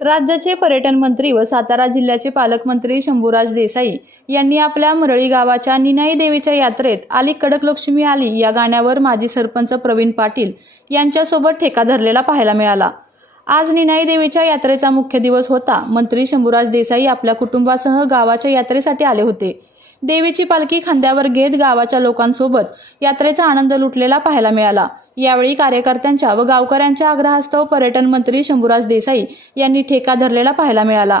राज्याचे पर्यटन मंत्री व सातारा जिल्ह्याचे पालकमंत्री शंभूराज देसाई यांनी आपल्या मरळी गावाच्या निनाई देवीच्या यात्रेत आली कडक लक्ष्मी आली या गाण्यावर माजी सरपंच प्रवीण पाटील यांच्यासोबत ठेका धरलेला पाहायला मिळाला. आज निनाई देवीच्या यात्रेचा मुख्य दिवस होता. मंत्री शंभूराज देसाई आपल्या कुटुंबासह गावाच्या यात्रेसाठी आले होते. देवीची पालखी खांद्यावर घेत गावाच्या लोकांसोबत यात्रेचा आनंद लुटलेला पाहायला मिळाला. यावेळी कार्यकर्त्यांच्या व गावकऱ्यांच्या आग्रहास्तव पर्यटन मंत्री शंभूराज देसाई यांनी ठेका धरलेला पाहायला मिळाला.